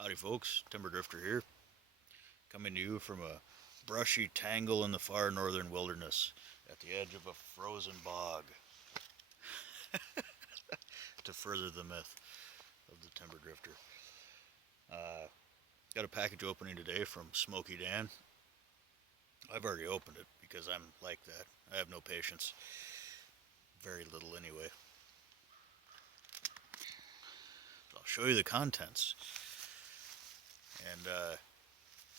Howdy folks, Timber Drifter here, coming to you from a brushy tangle in the far northern wilderness at the edge of a frozen bog to further the myth of the Timber Drifter. Got a package opening today from Smokey Dan. I've already opened it because I'm like that. I have no patience. Very little anyway. So I'll show you the contents. And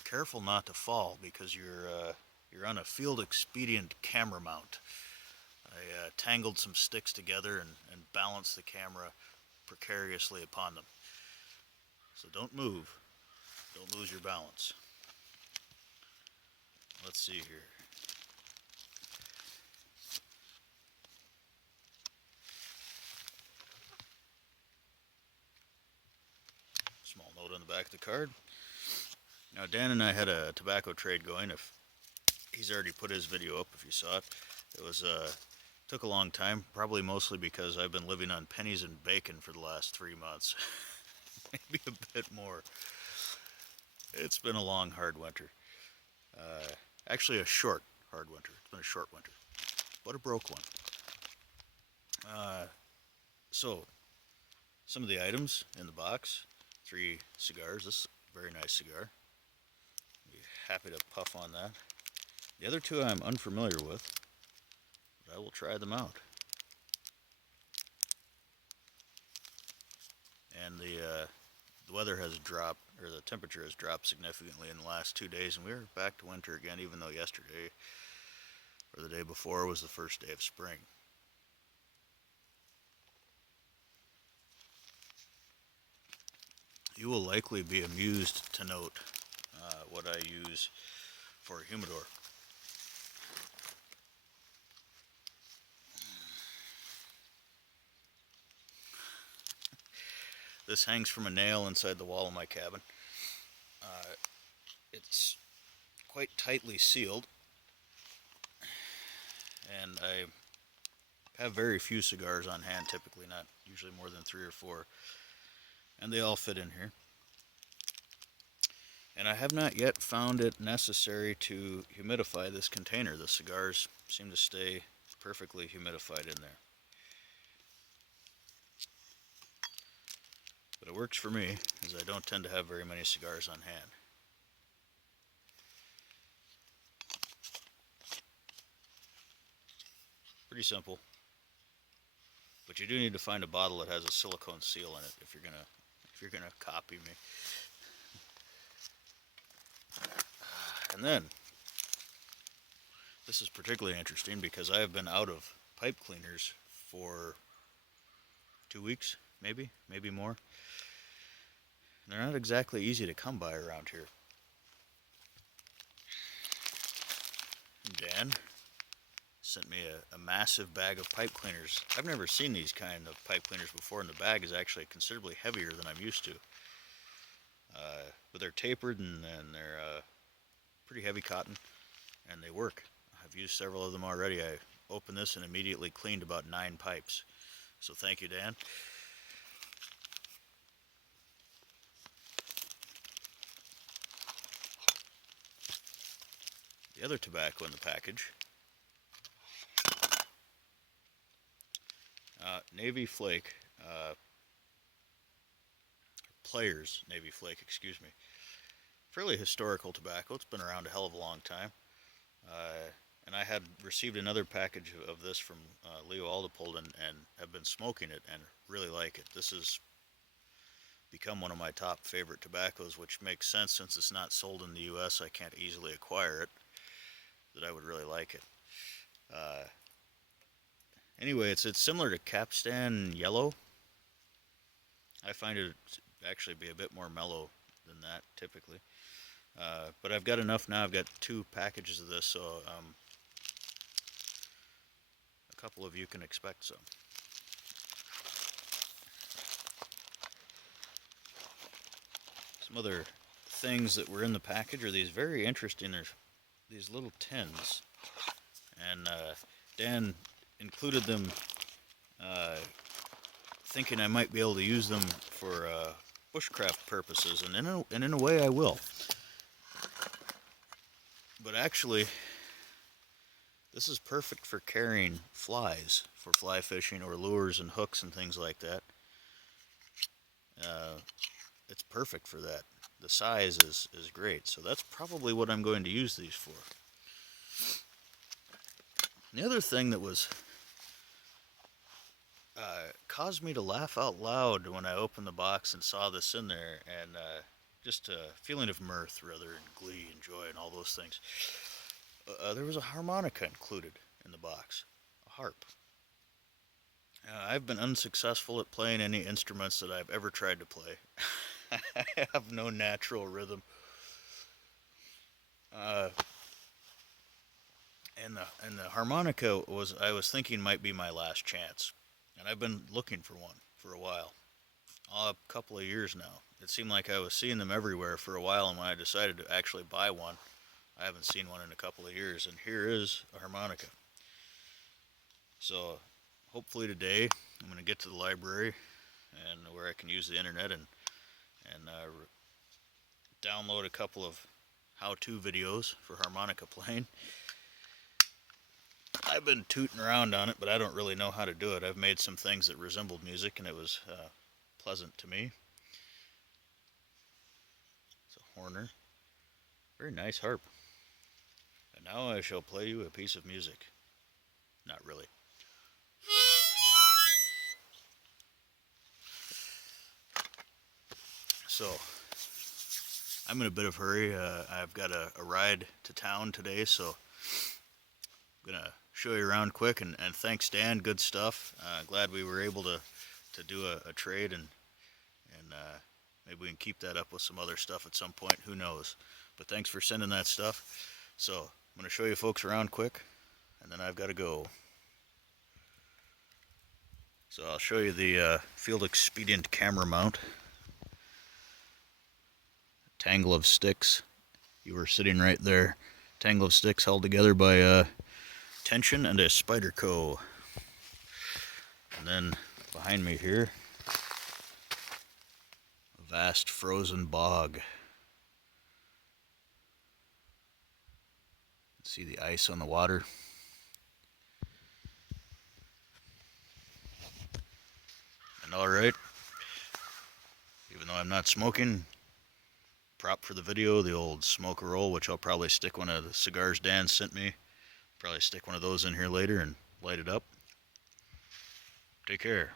careful not to fall because you're on a field expedient camera mount. I tangled some sticks together and balanced the camera precariously upon them. So don't move. Don't lose your balance. Let's see here. Small note on the back of the card. Now Dan and I had a tobacco trade going. If he's already put his video up, if you saw it, it was took a long time, probably mostly because I've been living on pennies and bacon for the last 3 months, maybe a bit more. It's been a long, hard winter. Actually, a short, hard winter. It's been a short winter, but a broke one. So, some of the items in the box: 3 cigars. This is a very nice cigar. Be happy to puff on that. The other 2 I'm unfamiliar with, but I will try them out. And the weather has dropped, or the temperature has dropped significantly in the last 2 days, and we're back to winter again, even though yesterday or the day before was the first day of spring. You will likely be amused to note what I use for a humidor. This hangs from a nail inside the wall of my cabin. It's quite tightly sealed, and I have very few cigars on hand, typically not usually more than 3 or 4, and they all fit in here. And I have not yet found it necessary to humidify this container. The cigars seem to stay perfectly humidified in there. But it works for me, as I don't tend to have very many cigars on hand. Pretty simple. But you do need to find a bottle that has a silicone seal in it if you're gonna copy me. And then this is particularly interesting because I have been out of pipe cleaners for 2 weeks, maybe more. And they're not exactly easy to come by around here. Dan sent me a massive bag of pipe cleaners. I've never seen these kind of pipe cleaners before, and the bag is actually considerably heavier than I'm used to. But they're tapered and they're pretty heavy cotton, and they work. I've used several of them already. I opened this and immediately cleaned about 9 pipes. So thank you, Dan. The other tobacco in the package, Navy Flake, Players Navy Flake, excuse me. Fairly historical tobacco. It's been around a hell of a long time. And I had received another package of this from Leo Aldepold and have been smoking it and really like it. This has become one of my top favorite tobaccos, which makes sense since it's not sold in the US. I can't easily acquire it, that I would really like it. Anyway, it's similar to Capstan Yellow. I find it actually be a bit more mellow than that typically. But I've got enough now. I've got 2 packages of this, so a couple of you can expect some. Some other things that were in the package are these very interesting. There's these little tins, and Dan included them thinking I might be able to use them for bushcraft purposes, and in a way I will. But actually, this is perfect for carrying flies, for fly fishing or lures and hooks and things like that. It's perfect for that. The size is great, so that's probably what I'm going to use these for. The other thing that was caused me to laugh out loud when I opened the box and saw this in there, and just a feeling of mirth, rather, and glee and joy and all those things. There was a harmonica included in the box, a harp. I've been unsuccessful at playing any instruments that I've ever tried to play. I have no natural rhythm. Uh, and the harmonica I was thinking might be my last chance, and I've been looking for one for a while, a couple of years now. It seemed like I was seeing them everywhere for a while, and when I decided to actually buy one, I haven't seen one in a couple of years, and here is a harmonica. So hopefully today I'm going to get to the library and where I can use the internet and download a couple of how-to videos for harmonica playing. I've been tooting around on it, but I don't really know how to do it. I've made some things that resembled music, and it was pleasant to me. It's a Horner. Very nice harp. And now I shall play you a piece of music. Not really. So, I'm in a bit of a hurry. I've got a ride to town today, so I'm going to show you around quick. And thanks, Dan. Good stuff. Glad we were able to do a trade, and maybe we can keep that up with some other stuff at some point. Who knows? But thanks for sending that stuff. So, I'm going to show you folks around quick, and then I've got to go. So I'll show you the Field Expedient camera mount. Tangle of sticks. You were sitting right there. Tangle of sticks held together by tension and a Spyderco. And then behind me here, a vast frozen bog. See the ice on the water. And alright, even though I'm not smoking, prop for the video, the old smoker roll, which I'll probably stick one of the cigars Dan sent me. Probably stick one of those in here later and light it up. Take care.